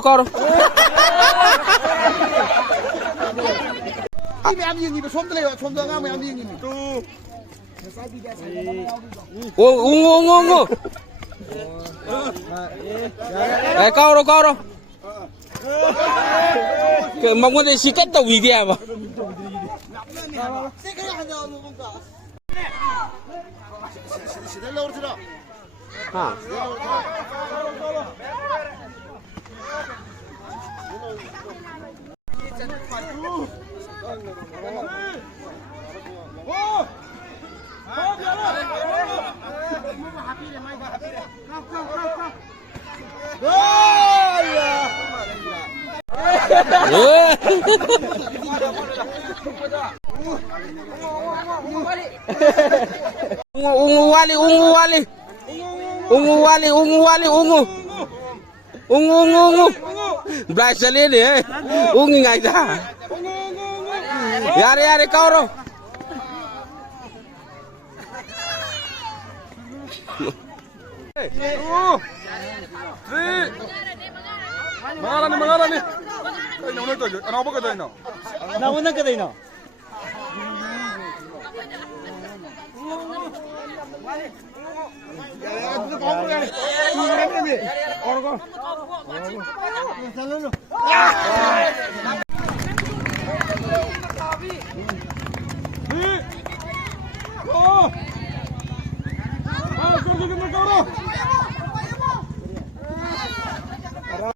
Kau. Ini ambil ni, som terlewat, som tengah ambil ni. Tu. Ungu. Kau. Mong muốn xí cắt đầu gì đi à? Ha. Ungu wali. Belajar ni deh. Ungu ngai dah. Yare kau ro. Mengalah ni. Kau nak tu, anak apa kau dah nak? Nak mana kau dah nak?